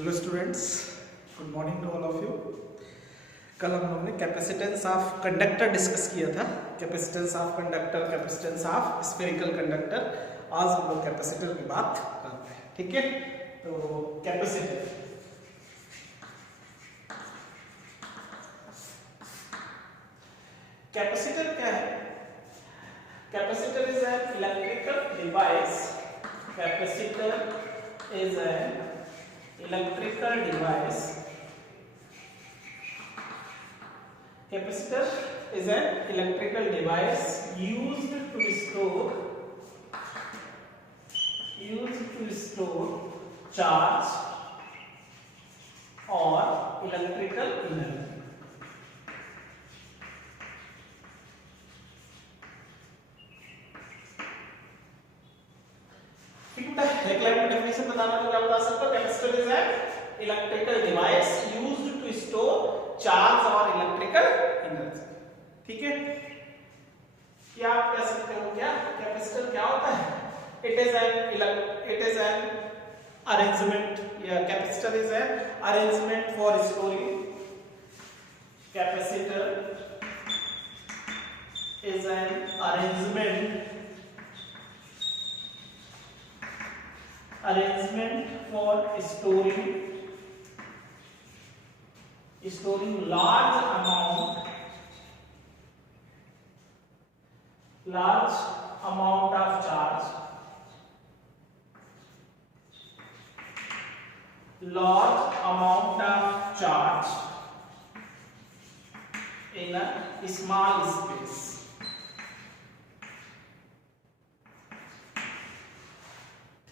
Hello students, good morning to all of you. कल हम लोग ने कैपेसिटेंस ऑफ कंडक्टर डिस्कस किया था। Capacitance of conductor, capacitance of spherical conductor. आज हम लोग कैपेसिटर की बात करते हैं, ठीक है। तो कैपेसिटर क्या है? Capacitor is an electrical device. Capacitor is N electrical device. Capacitor is an electrical device used to store charge or electrical energy. एक लाइन में डेफिनेशन बताना तो क्या बता सकते हो? Capacitor is an electrical device used to store charge और electrical energy, ठीक है। क्या आप कह सकते हो क्या कैपेसिटर क्या होता है? इट इज एन अरेंजमेंट, या capacitor is an arrangement for storing. Capacitor is an arrangement for storing large amount of charge, in a small space.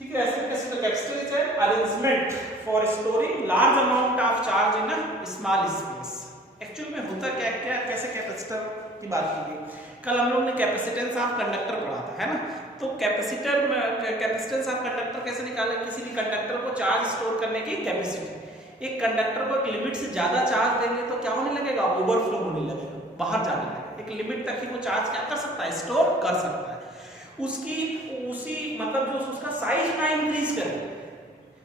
ठीक है, ऐसे capacitor is an arrangement for storing large amount of charge in a small space. Actual में होता क्या कैसे capacitor की बात की गई? कल हम लोग ने कैपेसिटेंस ऑफ कंडक्टर पढ़ा था, है ना। तो कैपेसिटर में कैपेसिटेंस ऑफ कंडक्टर कैसे निकालें? किसी भी कंडक्टर को चार्ज स्टोर करने की कैपेसिटी। एक कंडक्टर को एक लिमिट से ज्यादा चार्ज देंगे तो क्या होने लगेगा? ओवरफ्लो होने लगेगा, बाहर जाने लगेगा। एक लिमिट तक ही वो चार्ज क्या कर सकता है? स्टोर कर सकता है। उसी मतलब जो उसका साइज ना इंक्रीज करे,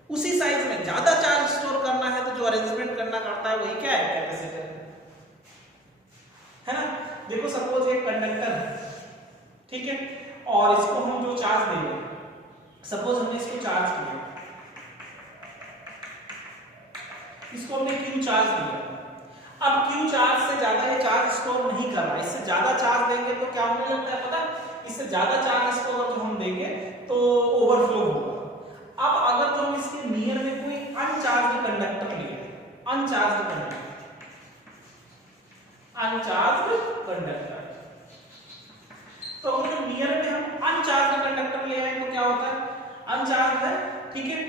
उसी साइज में ज्यादा चार्ज स्टोर करना है तो जो अरेंजमेंट करना पड़ता है वही क्या है? कैपेसिटर, है ना। देखो सपोज एक कंडक्टर है, ठीक है, और इसको हम जो चार्ज देंगे, सपोज हमने इसको चार्ज किया, इसको हमने क्यू चार्ज दिया। अब क्यू चार्ज से ज्यादा ये चार्ज स्टोर नहीं कर रहा, इससे ज्यादा चार्ज देंगे तो क्या होने लगता है पता? इससे ज्यादा चार्ज इसको अगर हम देंगे तो ओवरफ्लो होगा। अब अगर तो हम इसके नियर में कोई अनचार्ज कंडक्टर लेंगे, अनचार्ज कंडक्टर, तो अगर नियर में हम अनचार्ज कंडक्टर ले आए तो क्या होता है? अनचार्ज है, ठीक है,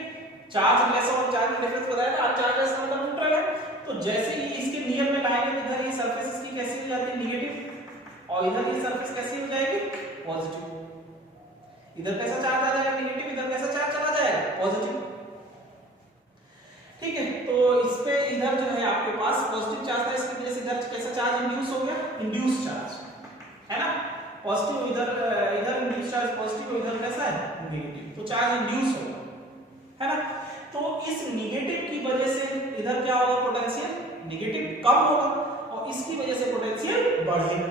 चार्ज प्लस और चार्ज डिफरेंस बताया था। अनचार्ज है इसका मतलब न्यूट्रल है। तो जैसे ही इसके नियर में लाएंगे तो इधर ये सरफेस इसकी कैसी हो जाती है? नेगेटिव, और इधर ये सरफेस कैसी हो जाएगी? पॉजिटिव। इधर कैसा चार्ज आ जाएगा? नेगेटिव। इधर कैसा चार्ज चला जाएगा? पॉजिटिव, ठीक है। तो इस पे इधर जो है आपके पास पॉजिटिव चार्ज था, इसकी वजह से इधर कैसा चार्ज इंड्यूस हो गया? इंड्यूस चार्ज, है ना। पॉजिटिव इधर इंड्यूस चार्ज पॉजिटिव, इधर कैसा है? नेगेटिव। तो चार्ज इंड्यूस होगा, है ना। तो इस नेगेटिव की वजह से इधर क्या होगा? पोटेंशियल नेगेटिव कम होगा, और इसकी वजह से पोटेंशियल बढ़ेगा।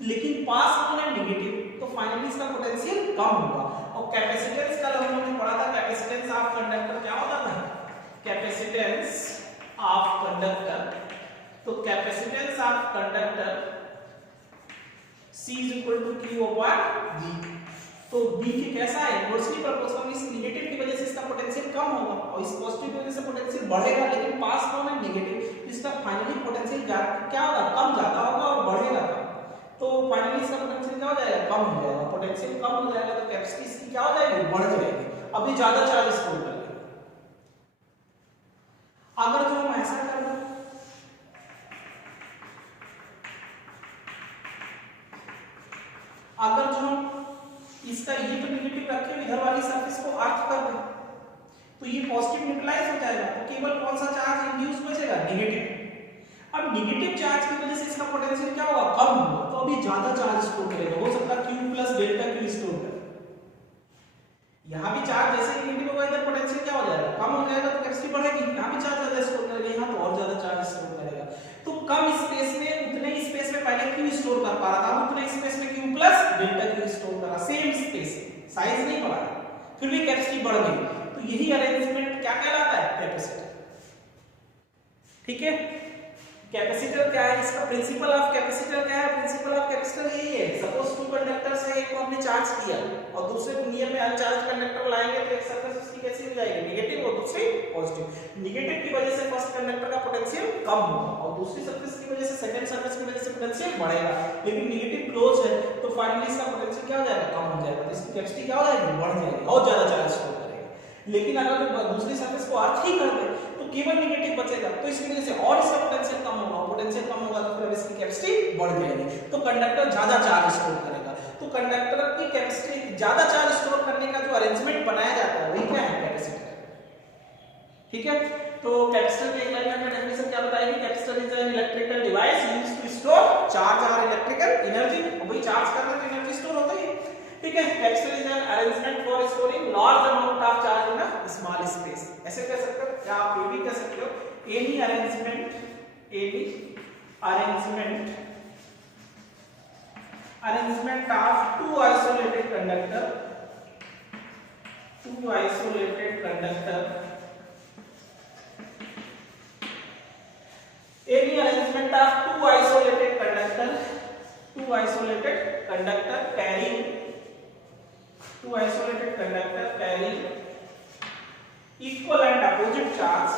लेकिन पास कौन है? नेगेटिव, तो फाइनली इसका पोटेंशियल कम होगा। और कैपेसिटेंस कल हम लोगों ने पढ़ा था, कैपेसिटेंस ऑफ कंडक्टर क्या होता था? कैपेसिटेंस ऑफ कंडक्टर, तो capacitance of conductor C = Q/G। तो B के कैसा है? Inversely proportional. इस नेगेटिव की वजह से इसका पोटेंशियल कम होगा, और इस पॉजिटिव की वजह से पोटेंशियल बढ़ेगा। लेकिन पास कौन है? नेगेटिव, इसका फाइनली पोटेंशियल क्या होगा? कम ज्यादा होगा और बढ़ेगा कम। तो फाइनली इसका पोटेंशियल क्या हो जाएगा? कम हो जाएगा। पोटेंशियल कम हो जाएगा तो कैपेसिटी इसकी क्या हो जाएगी? बढ़ जाएगी। अभी ज्यादा चार्ज स्टोर कर लेगा। अगर जो हम ऐसा कर दें, अगर जो हम इसका ये तो नेगेटिव रखे, इधर वाली सरफेस को अर्थ कर दें, तो ये पॉजिटिव न्यूट्रलाइज हो जाएगा। तो केवल कौन सा चार्ज इंड्यूस बचेगा? नेगेटिव। अब नेगेटिव चार्ज की वजह से इसका पोटेंशियल क्या होगा? कम होगा। तो अभी ज्यादा चार्ज स्टोर करेगा, हो सकता है Q plus delta Q store करे। यहाँ भी चार्ज जैसे ही नेगेटिव होगा, इधर पोटेंशियल क्या हो जाएगा? कम हो जाएगा, तो कैपेसिटी बढ़ेगी। यहाँ फिर भी कैपेसिटी बढ़ गई, तो यही अरेंजमेंट क्या कहलाता है? कैपेसिटर। ठीक है, कैपेसिटर क्या है, इसका प्रिंसिपल ऑफ कैपेसिटर क्या है? प्रिंसिपल ऑफ कैपेसिटर यही है, सपोज टू कंडक्टर्स है, एक को हमने चार्ज किया और दूसरे को नियर में अनचार्ज कंडक्टर लाएंगे तो एक सरफेस उसकी कैसी हो जाएगी? नेगेटिव और दूसरी पॉजिटिव। नेगेटिव की वजह से फर्स्ट कंडक्टर का पोटेंशियल कम होगा और दूसरी सरफेस की वजह से सेकंड सरफेस की वजह से पोटेंशियल बढ़ेगा, लेकिन नेगेटिव क्लोज है तो फाइनली इसका पोटेंशियल क्या हो जाएगा? कम हो जाएगा, तो इसकी कैपेसिटी क्या हो जाएगी? बढ़ जाएगी, और ज्यादा चार्ज स्टोर करेगा। लेकिन अगर दूसरी सरफेस को अर्थ ही कर दे तो केवल नेगेटिव बचेगा, तो इसकी वजह से और इसका पोटेंशियल कम होगा, पोटेंशियल कम होगा तो फिर इसकी कैपेसिटी बढ़ जाएगी, तो कंडक्टर ज्यादा चार्ज स्टोर करेगा। तो कंडक्टर की कैपेसिटी ज्यादा चार्ज स्टोर करने का जो अरेंजमेंट बनाया जाता है वही क्या है? कैपेसिटर। ठीक है, तो कैपेसिटर की एक लाइन में डेफिनेशन क्या बताएगी? Capacitor is an electrical device used to store charge और इलेक्ट्रिकल एनर्जी। वही चार्ज करने से एनर्जी स्टोर होती है। ठीक है, capacitor is an arrangement for storing large amount of charge in a small space. ऐसे कह सकते हो, या आप ये भी कह सकते हो, any arrangement of two isolated conductor any arrangement of two isolated conductor carrying equal and opposite charge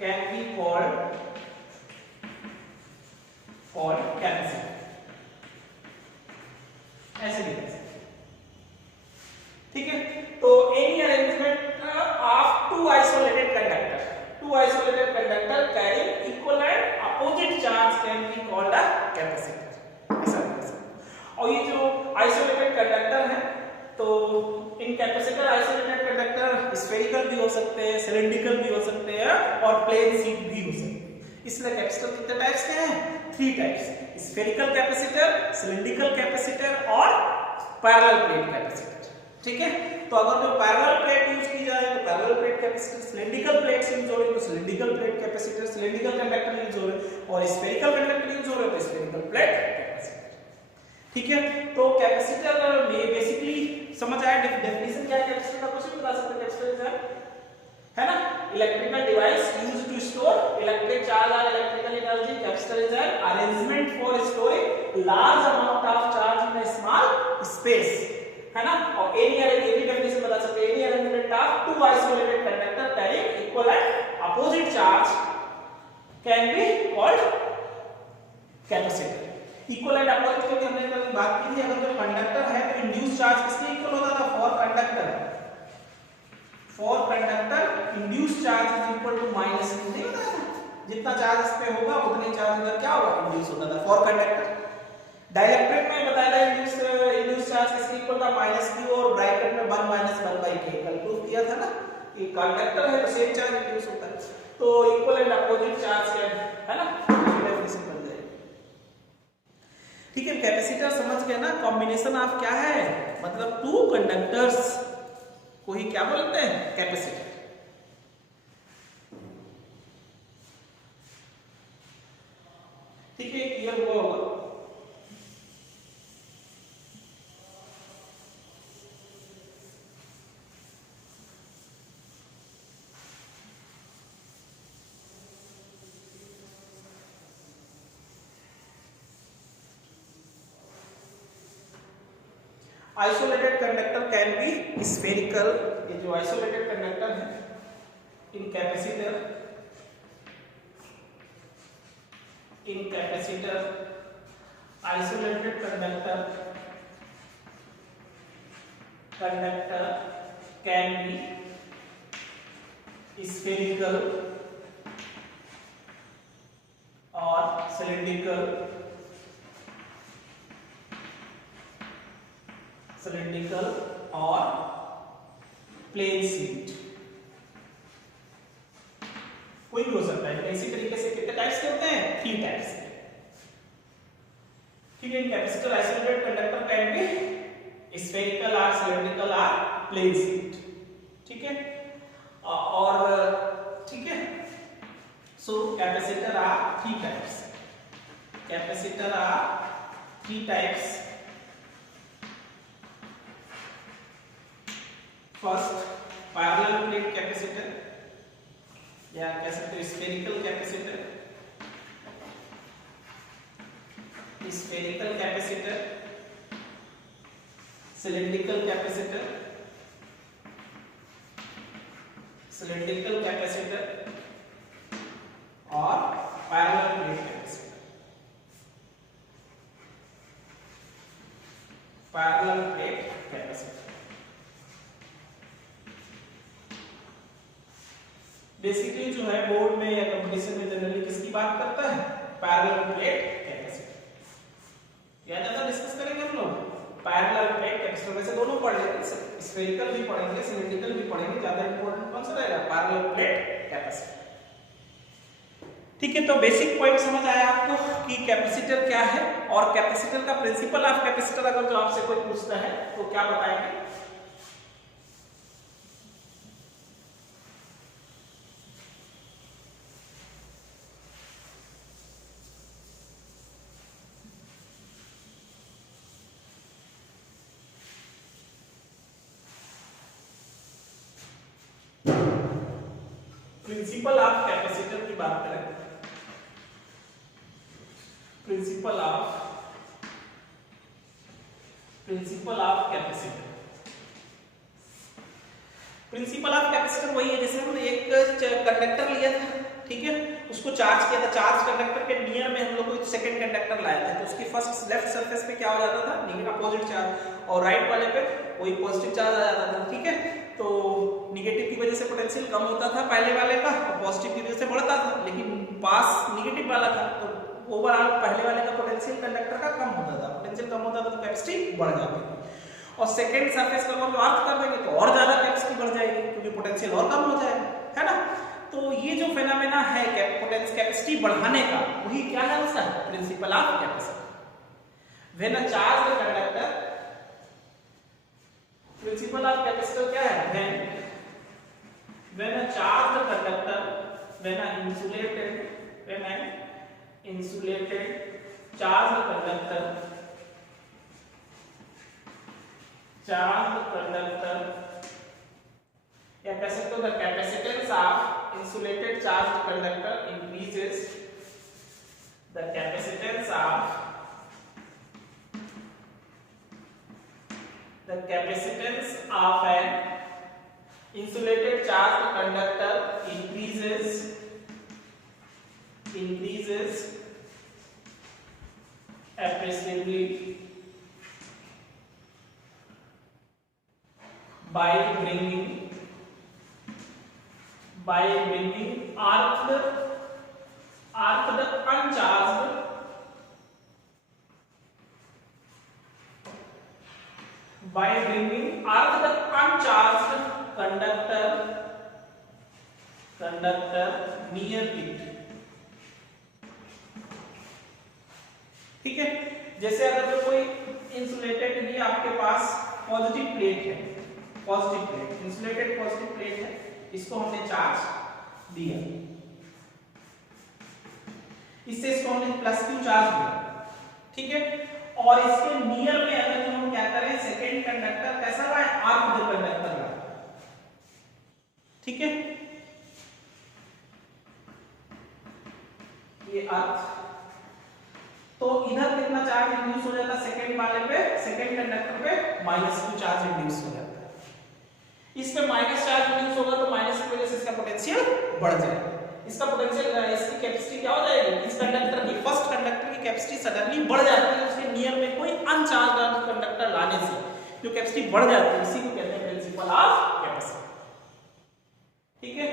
can be called capacitor। ऐसे लिख सकते। ठीक है, तो any arrangement of two isolated conductor carrying equal and opposite charge can be called a capacitor. ऐसा लिख सकते। और ये जो आइसोलेटेड कंडक्टर है, तो इन कैपेसिटर आइसोलेटेड कंडक्टर स्फेरिकल भी हो सकते हैं, सिलिंड्रिकल भी हो सकते हैं और प्लेन शीट भी हो सकते हैं। इसलिए कैपेसिटर कितने टाइप्स के हैं? 3 types, spherical capacitor, cylindrical capacitor और पैरेलल प्लेट कैपेसिटर। ठीक है, तो अगर जो पैरेलल प्लेट यूज की जाए तो parallel plate capacitor, cylindrical plates use हो रही तो cylindrical plate capacitor, cylindrical conductor use हो रहे और स्फेरिकल कंडक्टर यूज हो रहे तो स्फेरिकल प्लेट कैपेसिटर। ठीक है, तो कैपेसिटर में बेसिकली समझ आया डेफिनेशन क्या है कैपेसिटर का? कुछ भी बता सकते हैं। कैपेसिटर है ना, electrical device used to store electric charge और electrical energy. Capacitor is an arrangement for storing large amount of charge in a small space, है ना। और एनी डेफिनेशन बता सकते हैं, any arrangement of two isolated conductor carrying equal and opposite charge can be called capacitor. Equal and opposite की हमने कल बात की थी, अगर जो कंडक्टर है तो इंड्यूस चार्ज किसके इक्वल होता था? For conductor induce charge is equal to minus q। नहीं होता है, जितना चार्ज इस पे होगा उतने चार्ज इधर क्या होगा? इंड्यूस होता था फॉर कंडक्टर। डाइलेक्ट्रिक में बताया था इंड्यूस चार्ज किसके इक्वल था? माइनस q, और ब्रैकेट में 1 - 1/k कल प्रूफ किया था ना कि कंडक्टर है तो सेम चार्ज इंड्यूस होता है। तो इक्वल एंड अपोजिट चार्ज है ना, डेफिनेशन बन जाएगी। ठीक है, कैपेसिटर समझ गए ना, कॉम्बिनेशन ऑफ क्या है? मतलब टू कंडक्टर्स को ही क्या बोलते हैं? कैपेसिटर। ठीक है, क्लियर हुआ होगा। Isolated conductor can be spherical. ये जो आइसोलेटेड कंडक्टर है इन capacitor isolated conductor can be spherical और सिलिंड्रिकल और प्लेन शीट, कोई भी हो सकता है। इसी तरीके से कितने टाइप्स के होते हैं? 3 टाइप्स के। ठीक है, capacitor isolated conductor can be spherical और सिलिंड्रिकल और प्लेन शीट। ठीक है, और ठीक है, so capacitor are 3 types. Capacitor are three types. First parallel plate capacitor या कह सकते हो spherical capacitor, spherical capacitor, cylindrical capacitor, cylindrical capacitor और parallel plate capacitor. Parallel plate capacitor basically जो है बोर्ड में या कंपटीशन में जनरली किसकी बात करता है? Parallel plate capacitor. या ज्यादा डिस्कस करेंगे हम लोग पैरेलल प्लेट कैपेसिटर। वैसे दोनों पढ़ लेंगे, स्फेरिकल भी पढ़ेंगे, सिलिंड्रिकल भी पढ़ेंगे। ज्यादा इंपॉर्टेंट कौन सा रहेगा? Parallel plate capacitor. ठीक है, तो बेसिक पॉइंट समझ आया आपको कि कैपेसिटर क्या है और कैपेसिटर का प्रिंसिपल ऑफ कैपेसिटर अगर जो आपसे कोई पूछता है तो क्या बताएंगे? प्रिंसिपल ऑफ कैपेसिटर की बात करें, principle of capacitor, principle of capacitor वही है जैसे हम एक कंडक्टर लिया था, ठीक है, उसको चार्ज किया था। चार्ज कंडक्टर के नियर में हम लोग को सेकंड कंडक्टर लाया था, तो उसकी फर्स्ट लेफ्ट सरफेस पे क्या हो जाता था? नेगेटिव अपोजिट चार्ज, और राइट वाले पे कोई पॉजिटिव चार्ज आ जाता था। ठीक है, तो नेगेटिव की वजह से पोटेंशियल कम होता था पहले वाले का, और पॉजिटिव की वजह से बढ़ता था, लेकिन पास नेगेटिव वाला था तो ओवरऑल पहले वाले का पोटेंशियल कंडक्टर का कम होता था। पोटेंशियल कम होता था तो कैपेसिटी बढ़ जाती थी, और सेकंड सरफेस का जो अर्थ कर देंगे तो और ज्यादा कैपेसिटी बढ़ जाएगी क्योंकि पोटेंशियल और कम हो जाएगा, है ना। तो ये जो फेनोमेना है कैपेसिटी बढ़ाने का, वही क्या है उसका? Principle of capacitor. When a charged conductor, principle of capacitor क्या है? when a charged conductor, when an insulated charged conductor या कह सकते हो the capacitance of insulated charged conductor increases, the capacitance of an insulated charged conductor increases appreciably by bringing earthed uncharged conductor near it। ठीक है, जैसे अगर तो कोई इंसुलेटेड ही आपके पास पॉजिटिव प्लेट है, positive plate, insulated positive plate है, इसको हमने चार्ज दिया, इससे इसको हमने प्लस क्यू चार्ज दिया, ठीक है, और इसके नियर में अगर जो हम क्या करें, सेकेंड कंडक्टर कैसा लाए? आर्क्ड कंडक्टर लाए, ठीक है, ये अर्थ। तो इधर कितना चार्ज इंड्यूस हो जाता है? सेकंड वाले पे, सेकंड कंडक्टर पे माइनस क्यू चार्ज इंड्यूस हो जाता है। इस पे माइनस चार्ज इंड्यूस होगा तो माइनस की वजह से इसका पोटेंशियल बढ़ जाएगा, इसका पोटेंशियल, इसकी कैपेसिटी क्या हो जाएगी? इस कंडक्टर की, फर्स्ट कंडक्टर की कैपेसिटी सडनली बढ़ जाती है उसके नियर में कोई अनचार्ज्ड कंडक्टर लाने से, जो कैपेसिटी बढ़ जाती है, इसी को कहते हैं प्रिंसिपल ऑफ कैपेसिटी। ठीक है,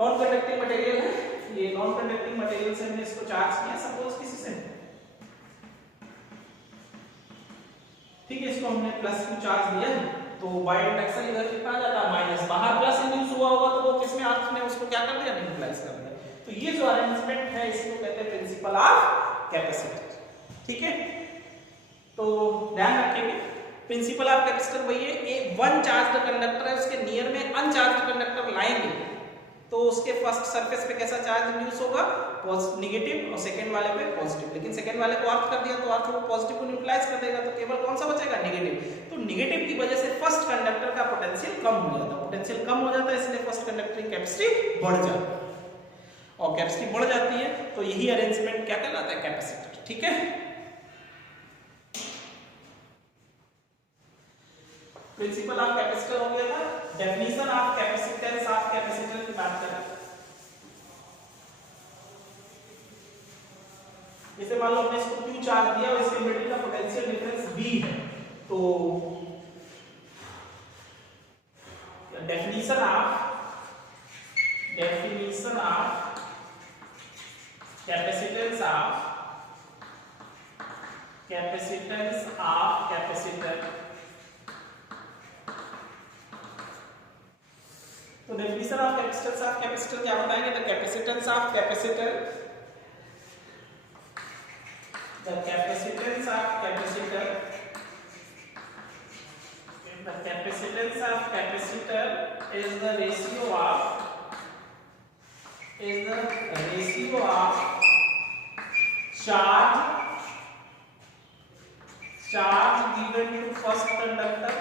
नॉन कंडक्टिंग मटेरियल है ये, नॉन कंडक्टिंग मटेरियल से हमने इसको चार्ज किया सपोज किसी से, ठीक है, इसको हमने प्लस क्यू चार्ज दिया, तो बाय इंडक्शन इधर कितना आ जाता है? माइनस, बाहर प्लस इंड्यूस हुआ होगा तो वो किसमें अर्थ में उसको क्या कर दिया? न्यूट्रलाइज कर दिया। तो ये जो अरेंजमेंट है इसको कहते हैं प्रिंसिपल ऑफ कैपेसिटर। ठीक है, तो ध्यान रखेंगे प्रिंसिपल ऑफ कैपेसिटर वही है, वन चार्ज्ड कंडक्टर है, उसके नियर में अनचार्ज्ड कंडक्टर लाएंगे तो उसके फर्स्ट सरफेस पे कैसा चार्ज इंड्यूस होगा, नेगेटिव, और सेकंड वाले पे पॉजिटिव। लेकिन सेकंड वाले को अर्थ कर दिया तो अर्थ वो पॉजिटिव को न्यूट्रलाइज कर देगा, तो केवल कौन सा बचेगा, नेगेटिव। तो नेगेटिव की वजह से फर्स्ट कंडक्टर का पोटेंशियल कम हो जाता है, पोटेंशियल कम हो जाता है, इसलिए फर्स्ट कंडक्टिंग कैपेसिटी बढ़ जाती है, और कैपेसिटी बढ़ जाती है तो यही अरेंजमेंट क्या कहलाता है, कैपेसिटर। ठीक है, प्रिंसिपल ऑफ कैपेसिटर हो गया था। Definition of capacitance of capacitor की बात करें, जैसे मान लो हमने इसको Q चार्ज दिया और इसके मिडिल का पोटेंशियल डिफरेंस V है, तो definition of capacitance of capacitor, तो डेफिनेशन ऑफ कैपेसिटर क्या बताएंगे, the capacitance of capacitor, the capacitance of capacitor is the ratio of charge given to first conductor,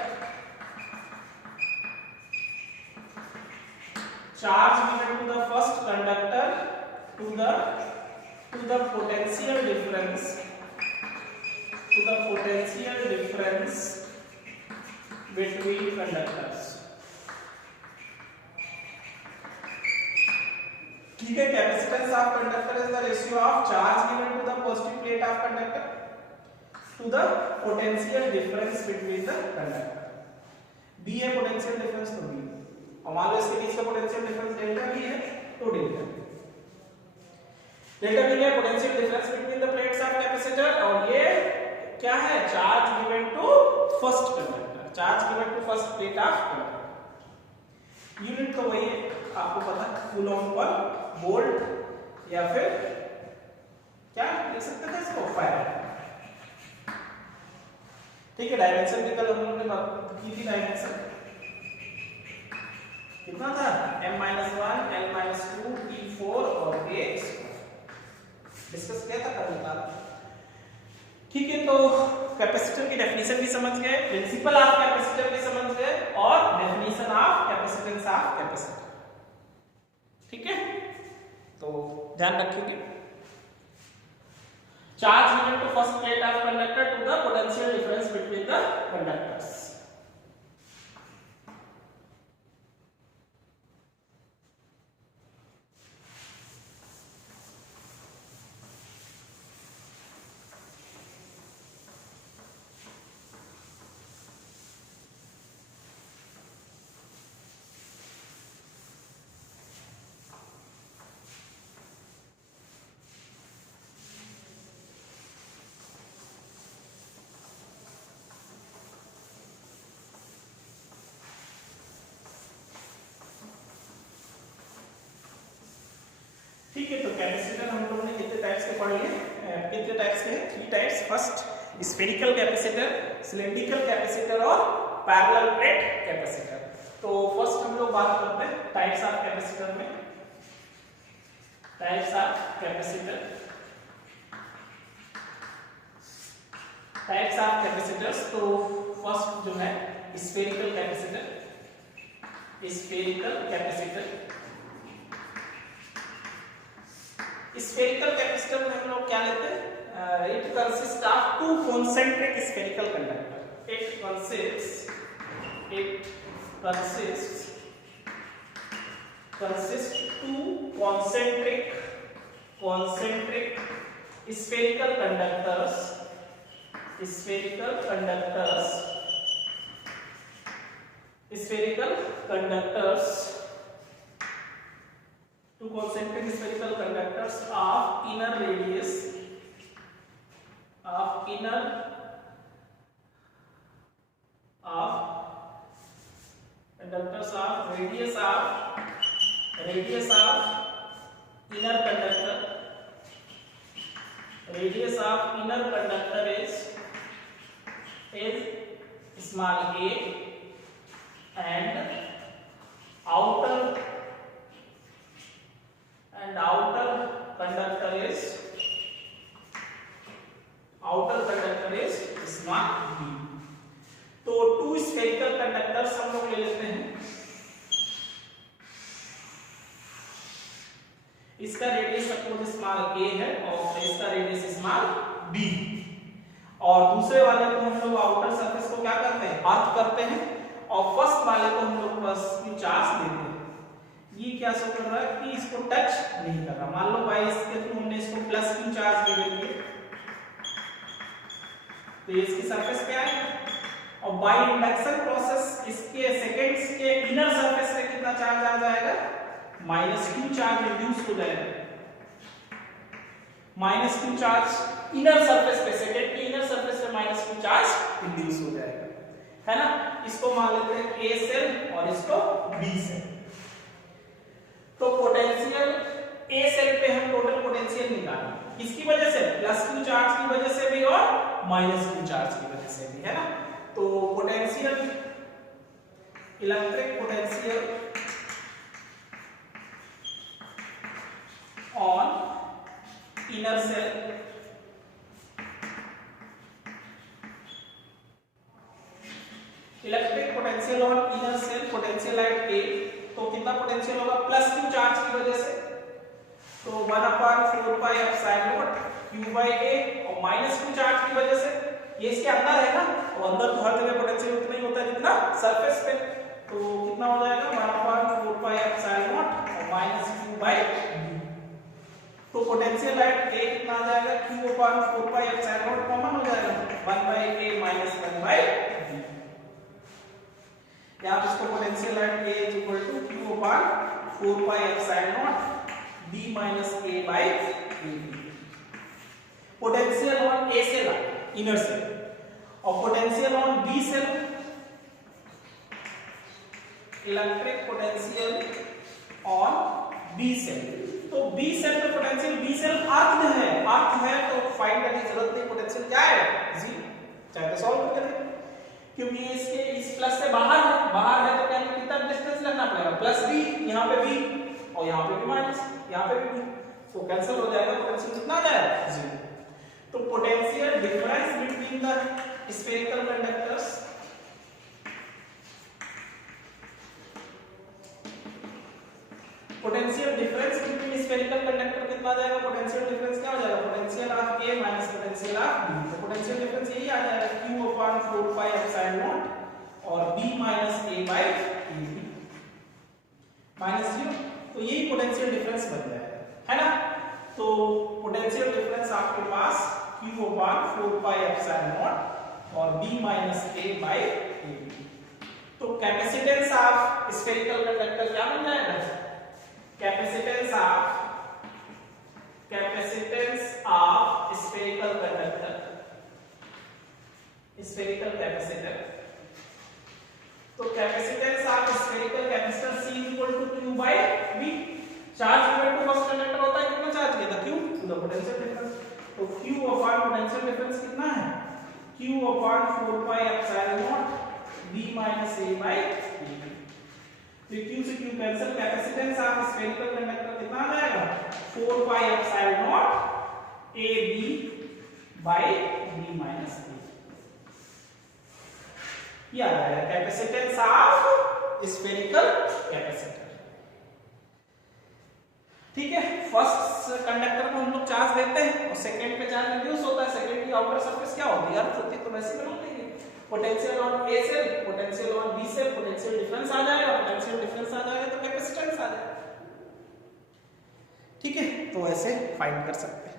charge given to the first conductor to the potential difference between conductors। ठीक है, capacitance of conductor is the ratio of charge given to the positive plate of conductor to the potential difference between the conductor. B है potential difference, तो B, और मान लो इसके बीच का potential difference delta B है, तो डेल्टा बी है potential difference between the plates of capacitor, और ये क्या है, charge given to first conductor, charge given to first plate of conductor. Unit तो वही है, आपको पता है, कूलॉम पर वोल्ट, या फिर क्या लिख सकते थे इसको, फैराड। ठीक है, डायमेंशन भी कल हम लोगों ने बात की थी, डायमेंशन कितना था, m-1 l-2 t4 और x डिस्कस किया था कल निकाला। ठीक है, तो कैपेसिटर की डेफिनेशन भी समझ गए, प्रिंसिपल ऑफ कैपेसिटर भी समझ गए, और definition of capacitance of capacitor. ठीक है, तो ध्यान रखिए, charge given to first plate of conductor to the potential difference between the conductors. ठीक है, तो कैपेसिटर हम लोगों ने कितने टाइप्स के पढ़ लिए, कितने टाइप्स के हैं, 3 types. First spherical capacitor, cylindrical capacitor और पैरेलल प्लेट कैपेसिटर। तो फर्स्ट हम लोग बात करते हैं टाइप्स ऑफ कैपेसिटर में, types of capacitor, types of capacitors. तो फर्स्ट जो है spherical capacitor, spherical capacitor. Spherical capacitor में हम लोग क्या लेते हैं, it consist of 2 concentric spherical conductor, it consists two concentric spherical conductors, two concentric spherical conductors of inner radius of inner conductors of radius of inner conductor, radius of inner conductor is small a, and outer and outer conductor is small b। तो to spherical conductors हम लोग ले लेते हैं। इसका radius suppose small a है और इसका रेडियस स्मॉल b, और दूसरे वाले को हम लोग आउटर सरफेस को क्या करते हैं, अर्थ करते हैं, और फर्स्ट वाले को हम लोग बस चार्ज देते हैं। ये क्या शो कर रहा है कि इसको टच नहीं कर रहा। मान लो बाई इसके थ्रू हमने इसको प्लस क्यू चार्ज दे देंगे तो ये इसकी सरफेस पे आएगा, और बाय इंडक्शन प्रोसेस इसके सेकेंड्स के इनर सरफेस पे कितना चार्ज आ जाएगा, माइनस क्यू चार्ज रिड्यूस हो जाएगा। Minus Q charge inner surface पे, सेकेंड के इनर सरफेस पे माइनस क्यू चार्ज रिड्यूस हो जाएगा, है ना। इसको मान लेते हैं ए सेल और इसको बी सेल। तो पोटेंशियल ए सेल पे हम टोटल पोटेंशियल निकालेंगे, किसकी वजह से, प्लस क्यू चार्ज की वजह से भी और माइनस क्यू चार्ज की वजह से भी, है ना। तो potential, electric potential on inner shell electric potential on inner shell potential at A, तो कितना पोटेंशियल होगा, प्लस क्यू चार्ज की वजह से, तो 1/4 पाई epsilon not q by a, और माइनस क्यू चार्ज की वजह से ये इसके अंदर है ना, तो अंदर तो हर जगह पोटेंशियल उतना ही होता है जितना सरफेस पे, तो कितना हो जाएगा 1/4 पाई एप्सिलॉन नॉट और माइनस q by b। तो पोटेंशियल एट a कितना आ जाएगा, q/4 pi epsilon not common हो जाएगा, 1/a माइनस 1/b। या आप इसको potential at a is equal to q/4 pi epsilon naught b minus a by a। Potential on A shell inner shell, और potential on B shell, electric potential on B shell. तो B shell पे potential, B shell earth है तो find करने की जरूरत नहीं, potential क्या है, जीरो। चाहे तो सॉल्व करके देखें, क्योंकि इसके इस प्लस से बाहर है तो क्या कितना डिस्टेंस लगना पड़ेगा, प्लस बी, यहाँ पे बी और यहाँ पे भी माइनस, यहाँ पे भी बी, तो कैंसिल हो जाएगा, पोटेंशियल कितना आ जाएगा, जीरो। तो potential difference between the spherical conductors, potential difference between spherical conductor कितना आ जाएगा, पोटेंशियल डिफरेंस क्या हो जाएगा, potential of A minus potential of B। तो पोटेंशियल डिफरेंस यही आ जाएगा q/4 पाई एप्सिलॉन नॉट और B minus A by A minus 0। तो यही पोटेंशियल डिफरेंस बन जाएगा, है ना। तो पोटेंशियल डिफरेंस आपके पास q/4 पाई एप्सिलॉन नॉट और B minus A by A। तो कैपेसिटेंस ऑफ स्फेरिकल कंडक्टर क्या बन जाएगा, capacitance of spherical conductor, spherical capacitor. तो capacitance of spherical capacitor C q by V। Charge equal to first conductor होता है, कितना charge लेगा, q to the potential difference. तो q अपॉन पोटेंशियल डिफरेंस कितना है, q/4 pi epsilon naught B minus A by A। तो q से q cancel, capacitance of spherical conductor कितना आ जाएगा, 4 pi epsilon naught AB by B minus A। ये आ जाएगा कैपेसिटेंस ऑफ स्फेरिकल कैपेसिटर। ठीक है, फर्स्ट कंडक्टर को हम लोग चार्ज देते हैं और सेकंड पे चार्ज रिड्यूस होता है, सेकंड की आउटर सरफेस क्या होती है, अर्थ होती है, तो वैसे बना लेंगे। Potential on A shell, potential on B shell, potential difference आ जाएगा, पोटेंशियल डिफरेंस आ जाएगा तो कैपेसिटेंस आ जाएगा। ठीक है, तो ऐसे फाइंड कर सकते हैं।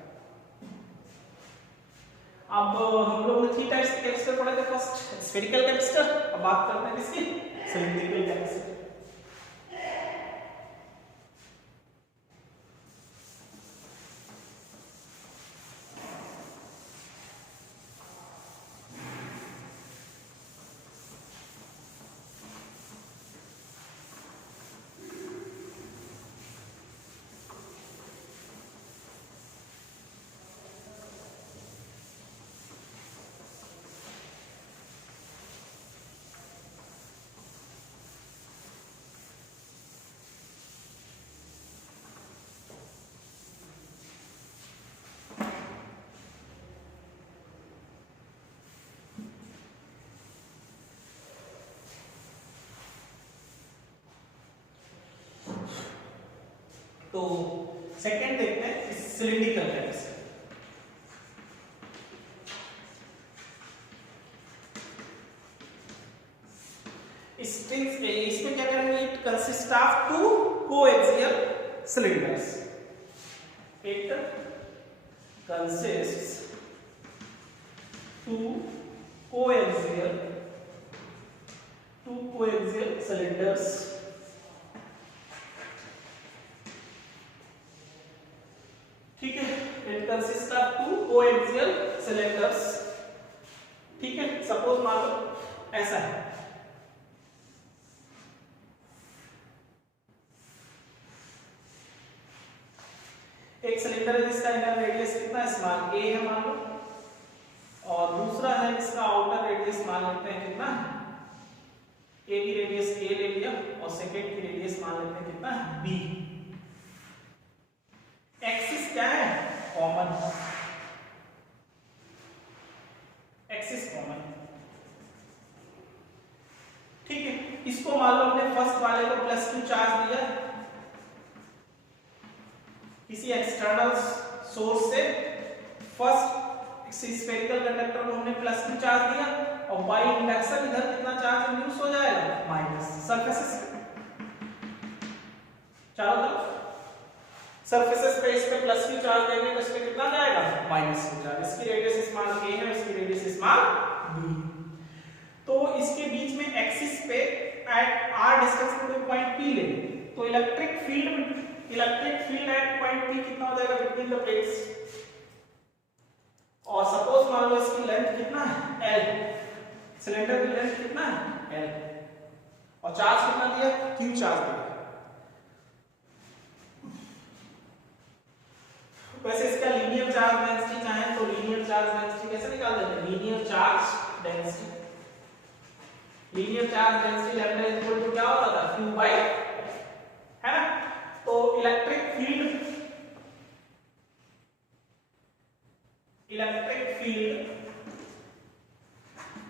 अब हम लोग ने 3 टाइप्स के कैपेसिटर पढ़े थे, फर्स्ट स्फेरिकल कैपेसिटर, अब बात करते हैं किसकी, सिलिंड्रिकल कैपेसिटर। तो सेकंड देखते हैं सिलिंड्रिकल कैपेसिटर। इसमें क्या करेंगे, it consist of two coaxial cylinders. It consists two coaxial cylinders, ठीक है। It consist of two coaxial cylinders, ठीक है। सपोज मान लो ऐसा है, एक सिलेंडर है जिसका इनर रेडियस कितना स्मॉल a है मान लो, और दूसरा है जिसका आउटर रेडियस मान लेते हैं कितना, a की रेडियस a ले लिया और सेकेंड की रेडियस मान लेते हैं कितना b। एक्सिस क्या है, कॉमन, एक्सिस कॉमन, ठीक है। इसको मान लो अपने फर्स्ट वाले को +2 चार्ज दिया किसी एक्सटर्नल सोर्स से, फर्स्ट स्फेरिकल कंडक्टर को हमने +2 चार्ज दिया और बाय इंडक्शन इधर कितना चार्ज इंड्यूस हो जाएगा, माइनस। सरफेसेस चारों तरफ सरफेसेस पे इस पे +2 चार्ज देंगे तो इस पे कितना जाएगा, -2 चार्ज। इसकी रेडियस स्मॉल a है, इसकी रेडियस स्मॉल b। तो इसके बीच में एक्सिस पे एट r डिस्टेंस पे कोई पॉइंट p ले, तो electric field at point p कितना हो जाएगा बिटवीन द प्लेट्स। और सपोज मान लो इसकी लेंथ कितना है l, सिलेंडर की लेंथ कितना है l, और चार्ज कितना दिया, q चार्ज दिया। वैसे इसका लीनियर चार्ज डेंसिटी चाहे तो लीनियर चार्ज डेंसिटी कैसे निकाल देते हैं, linear charge density lambda equal to क्या होता था, q बाय, है ना। तो electric field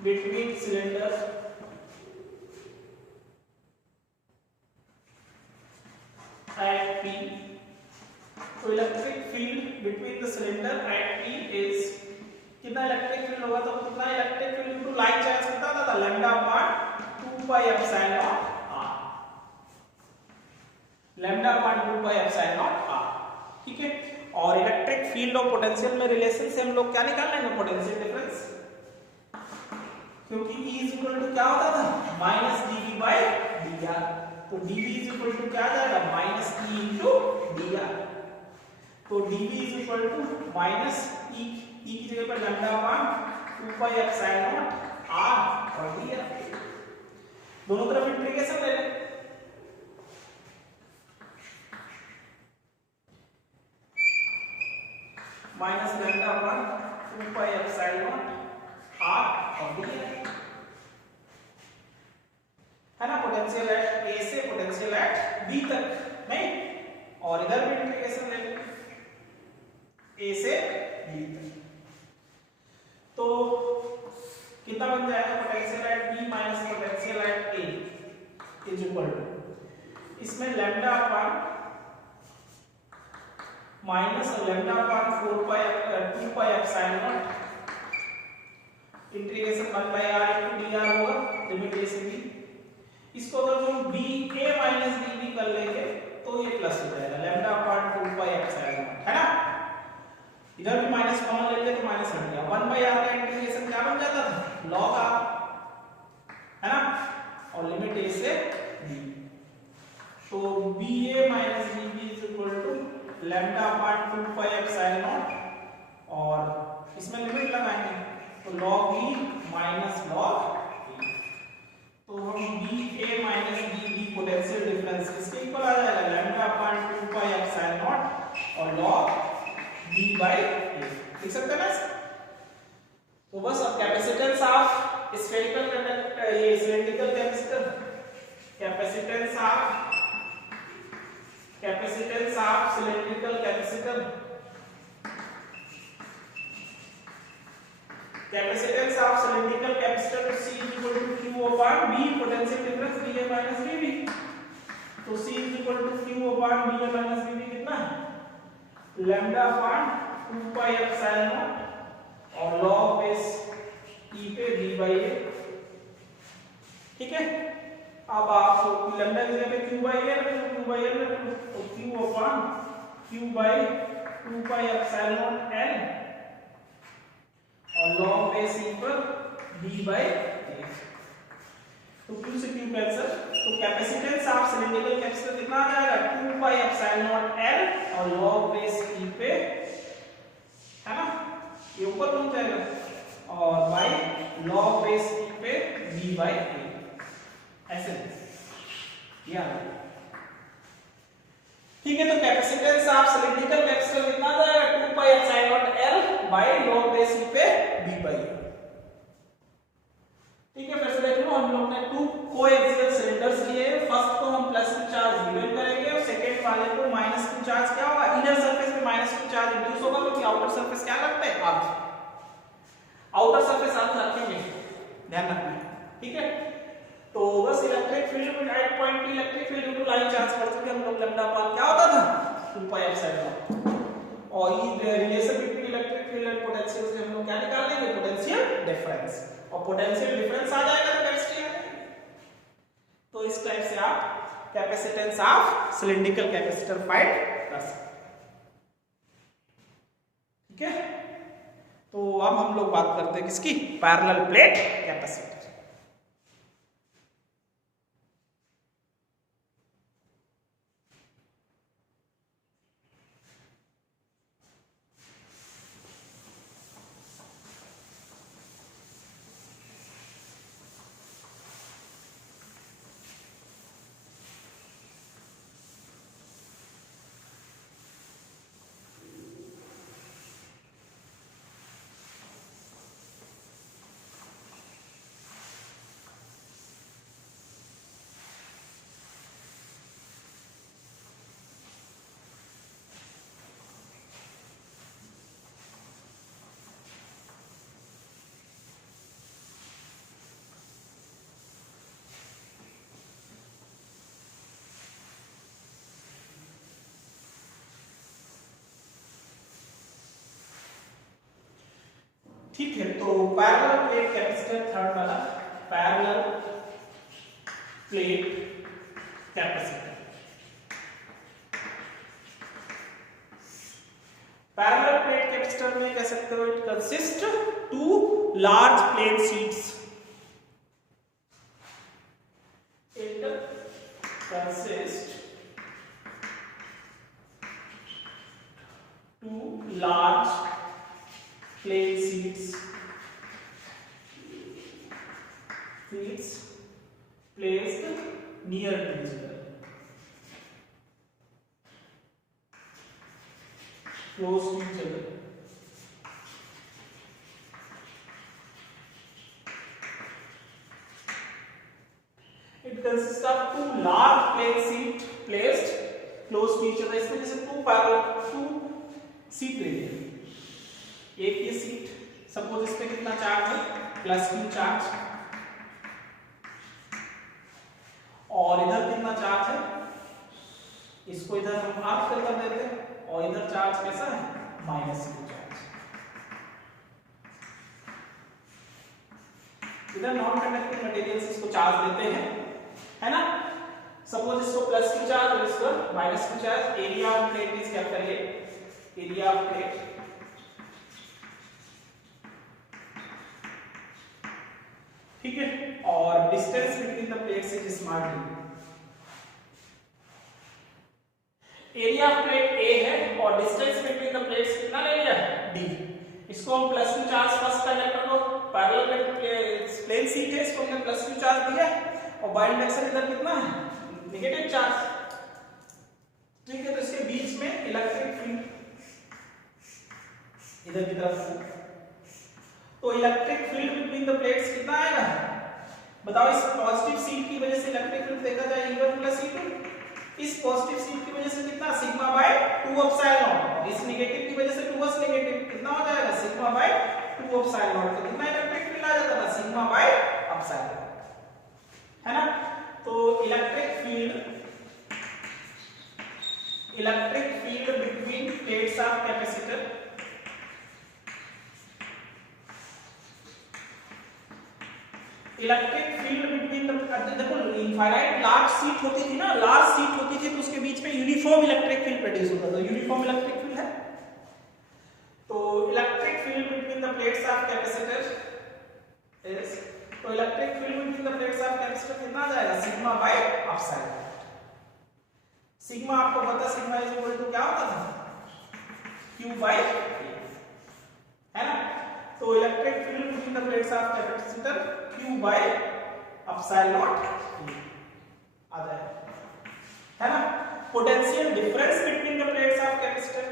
between cylinder at p, तो electric field between the cylinder at p is कितना, इलेक्ट्रिक फील्ड होगा तो कितना, electric field into line charge कितना आता था, lambda upon 2 pi epsilon naught r, lambda upon 2 pi epsilon naught r, ठीक है। और इलेक्ट्रिक फील्ड और पोटेंशियल में रिलेशन से हम लोग क्या निकाल लेंगे, पोटेंशियल डिफरेंस, क्योंकि E इज इक्वल टू क्या होता था, -dV/dr, तो dV इज इक्वल टू क्या आ जाएगा, -E into dr, तो dV is equal to -E, E की जगह पर lambda upon 2 pi epsilon naught r और dr, दोनों तरफ इंटीग्रेशन ले लें, minus lambda upon 2 pi epsilon naught r और dr, है ना। पोटेंशियल एट a से पोटेंशियल एट b तक नहीं, और इधर भी इंटीग्रेशन ले लें a से b तक, तो कितना बन जाएगा, potential at b minus potential at a is equal to, इसमें lambda upon minus lambda upon 2 pi epsilon naught integration 1 by r into dr होगा, लिमिट a से b। इसको अगर हम ba माइनस db कर लेंगे तो ये प्लस हो जाएगा, lambda upon 2 pi epsilon not, है ना। इधर भी माइनस कॉमन ले लिया तो माइनस हट गया, 1 बाय r का इंटीग्रेशन क्या बन जाता था, log r, है ना, और लिमिट a से b, तो ba minus db is equal to lambda upon 2 pi epsilon naught, और इसमें लिमिट लगाएंगे तो log e minus log e, तो हम ba minus db potential difference इसके इक्वल आ जाएगा, lambda upon 2 pi epsilon naught और log b बाय a, लिख सकते हैं ना। तो बस अब कैपेसिटेंस ऑफ स्फेरिकल कंडक्टर, ये cylindrical capacitor, capacitance of cylindrical capacitor, capacitance of cylindrical capacitor C equal to Q upon B, potential difference BA minus BB, तो C is equal to Q upon B minus B कितना है lambda upon 2 pi epsilon naught और log base E पे B by A। ठीक है, अब आप lambda की जगह पे Q बाई A रख लो, Q बाई A रख लो, तो Q upon Q by 2 pi epsilon not L और log बेस E पर B बाई A। तो Q से Q कैंसिल, तो कैपेसिटेंस ऑफ सिलिंड्रिकल कैपेसिटर कितना आ जाएगा 2 पाई एप्सिलॉन नॉट L और log बेस E पे, है ना, ये ऊपर पहुंच जाएगा और बाई log बेस E पे B बाई A, ऐसे ये आ गया। ठीक है, तो कैपेसिटेंस ऑफ सिलिंड्रिकल कैपेसिटर कितना आ जाएगा 2 pi epsilon not L by log base E पे B बाई A। ठीक है, फिर से देख लो, हम लोग ने 2 कोएक्सियल सिलेंडर्स लिए। फर्स्ट को हम प्लस Q चार्ज गिवन करेंगे और सेकंड वाले को माइनस Q चार्ज क्या होगा, इनर सरफेस पे माइनस Q चार्ज इंड्यूस होगा क्योंकि आउटर सरफेस क्या लगता है अर्थ, आउटर सरफेस अर्थ रखेंगे, ध्यान रखना। ठीक है, तो बस इलेक्ट्रिक फील्ड में राइट पॉइंट पे electric field due to line charge पढ़ चुके हम लोग, लैम्डा अपॉन क्या होता था 2 पाई एप्सिलॉन, और ये relation between electric field and potential से हम लोग क्या निकाल लेंगे पोटेंशियल डिफरेंस, और पोटेंशियल डिफरेंस आ जाएगा तो कैपेसिटी आ जाएगी। तो इस टाइप से आप capacitance of cylindrical capacitor find कर सकते हैं। ठीक है, तो अब हम लोग बात करते हैं किसकी, पैरेलल प्लेट कैपेसिटर। ठीक है, तो पैरेलल प्लेट कैपेसिटर थर्ड वाला, parallel plate capacitor. Parallel plate capacitor में कह सकते हो it consist 2 large plane sheets, it consist 2 large plane sheets placed near to each other, close to each other. It consists of 2 large plane sheets placed close to each other. इसमें जैसे 2 sheet लेंगे, एक ये seat, suppose इस पे कितना charge है plus Q charge, और इधर कितना चार्ज है, इसको इधर हम हाफ कर देते हैं, और इधर चार्ज कैसा है माइनस Q चार्ज। इधर नॉन कंडक्टिंग मटेरियल्स इसको चार्ज देते हैं, है ना। सपोज इसको प्लस Q चार्ज और इसको minus Q charge. Area of plate is capital A, area of plate, ठीक है, और distance between the plates is small d। Area of plate A है और डिस्टेंस बिटवीन द प्लेट्स कितना ले लिया d। इसको हम plus Q charge first conductor को, पैरेलल प्लेन सीट है, इसको हमने प्लस Q चार्ज दिया और बाय इंडक्शन इधर कितना है नेगेटिव चार्ज। ठीक है, तो इसके बीच में इलेक्ट्रिक फील्ड इधर की तरफ, तो electric field between the plates कितना आएगा बताओ। इस पॉजिटिव सीट की वजह से इलेक्ट्रिक फील्ड देखा जाए E1 प्लस E2, इस पॉजिटिव सीट की वजह से कितना सिग्मा बाय 2 एप्सिलॉन नॉट, इस नेगेटिव की वजह से 2s नेगेटिव कितना हो जाएगा सिग्मा बाय 2 एप्सिलॉन नॉट, तो कितना इलेक्ट्रिक फील्ड आ जाता था सिग्मा बाय एप्सिलॉन, है ना। तो electric field electric field between plates of capacitor, electric field between देखो इनफाइनाइट लार्ज शीट होती थी ना, लार्ज शीट होती थी तो उसके बीच में यूनिफॉर्म इलेक्ट्रिक फील्ड प्रोड्यूस होता था, यूनिफॉर्म इलेक्ट्रिक फील्ड है। तो electric field between the plates of capacitor is, तो electric field between the plates of capacitor कितना आ जाएगा, सिग्मा बाय एप्सिलॉन। सिग्मा आपको पता, सिग्मा इज इक्वल टू क्या होता था, q बाय a, है ना। तो electric field between the plates of capacitor q by epsilon naught आ जाएगा, है ना। Potential difference between the plates of capacitor,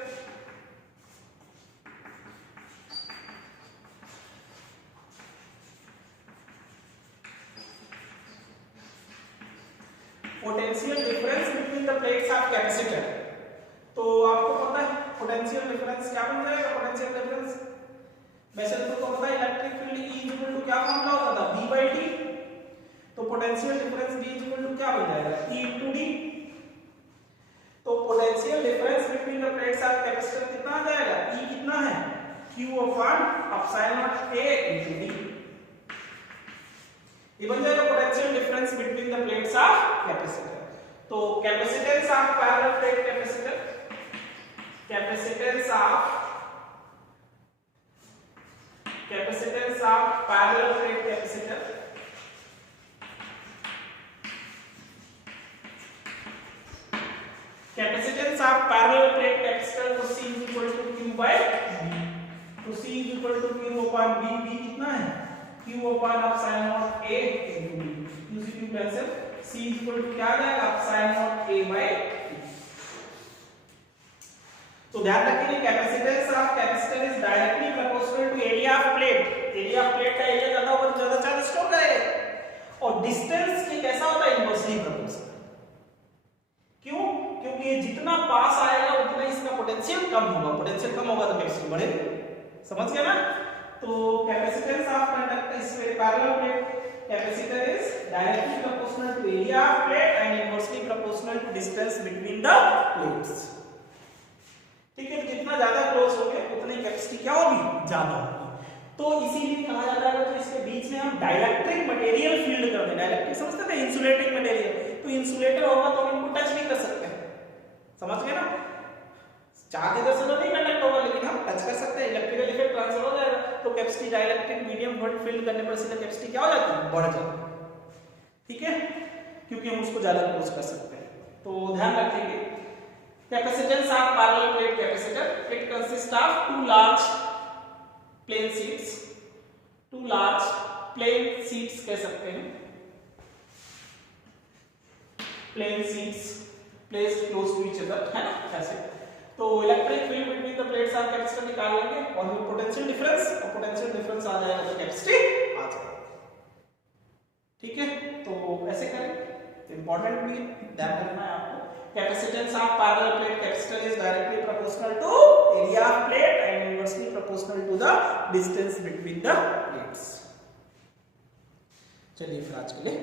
potential difference between the plates of capacitor, तो आपको पता है पोटेंशियल डिफरेंस क्या बन जाएगा, पोटेंशियल डिफरेंस वैसे तो पता है electric field E equal to क्या फॉर्मूला होता था, V बाय T। तो potential difference B equal to क्या बन जाएगा, E इनटू D। तो potential difference between the plates of capacitor कितना आ जाएगा, E कितना है, Q upon epsilon not A into D। ये बन जाएगा potential difference between the plates of capacitor. तो capacitance of parallel plate capacitor, capacitance of parallel plate capacitor, capacitance of parallel plate capacitor को C is equal to Q by B। तो C is equal to Q upon B, B कितना है, Q upon epsilon not A into B। Q से Q cancel, C is equal to क्या आ जाएगा, epsilon not A by T। तो ध्यान रखिए capacitance of capacitor is directly proportional to area of plate. Area of plate का area ज्यादा होगा तो ज्यादा चार्ज स्टोर करेगा, और डिस्टेंस के कैसा होता है, इनवर्सली प्रोपोर्शनल। क्यों, क्योंकि ये जितना पास आएगा उतना इसका पोटेंशियल कम होगा, पोटेंशियल कम होगा तो कैपेसिटी बढ़ेगी, समझ गए ना। तो capacitance of conductor is parallel plate capacitor is directly proportional to area of plate and inversely proportional to distance between the plates. ठीक है, जितना ज्यादा क्लोज होंगे उतनी कैपेसिटी क्या होगी, ज्यादा होगी। तो इसीलिए कहा जाता है तो इसके बीच में हम डाइलेक्ट्रिक मटेरियल फील्ड कर दें। डाइलेक्ट्रिक समझते थे, इंसुलेटिंग मटेरियल। तो इंसुलेटर होगा तो हम इनको टच भी कर सकते हैं, समझ गए ना। चार्ज इधर से तो नहीं कंडक्ट होगा लेकिन हम टच कर सकते हैं, इलेक्ट्रिकल इफेक्ट ट्रांसफर हो जाएगा। तो कैपेसिटी डाइलेक्ट्रिक मीडियम फील्ड करने पर सीधा कैपेसिटी क्या हो जाती है, बढ़ जाती है। ठीक है, क्योंकि हम उसको ज्यादा क्लोज कर सकते हैं। तो ध्यान रखेंगे capacitance of parallel plate capacitor, it consists of two large plain sheets कह सकते हैं, plain sheets placed close to each other, है ना ऐसे। तो electric field between the plates of capacitor निकाल लेंगे और फिर पोटेंशियल डिफरेंस, और पोटेंशियल डिफरेंस आ जाएगा तो कैपेसिटी आ जाएगी। ठीक है, तो ऐसे करें, इंपॉर्टेंट भी है, ध्यान रखना है आपको। Capacitance of parallel plate capacitor is directly proportional to area of plate and inversely proportional to the distance between the plates। चलिए फिर आज के लिए